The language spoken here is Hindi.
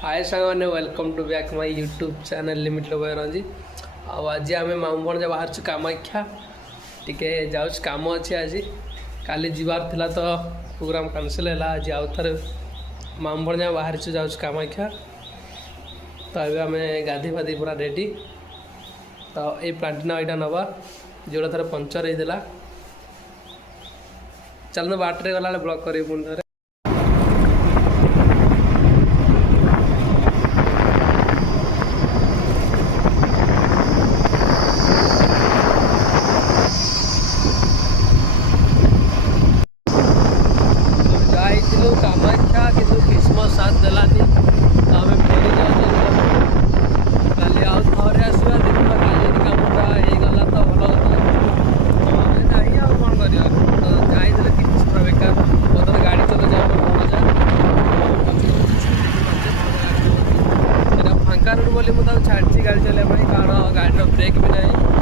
हाय सागने welcome to back my YouTube channel लिमिट रंजी आज आम मामू भणजा बाहर कामाख्या टिके जाऊँ कम अच्छे आज काली जीवार थिला तो प्रोग्राम कैंसिल है आज आउ थे मामू भणजा बाहर जाऊँ कामाख्या तो अभी आम गाधी फाधी पूरा रेडी तो ये प्लांटिना यहाँ नवा जोड़ा थर पंचर होता चलना बाटरे गला ब्लॉक कर पुणी कामाख्या कि क्रिसमस साथ देलानी तो आम फेरी जाऊँ आउ थे आसवा देखा काली कामटा होगला तो भल नहीं आम कौन कर जाइए कि बेकार बदल गाड़ी चल जाए फांका रोड बोली मुझे छाड़ी गाड़ी चलने कारण गाड़ी ब्रेक भी नहीं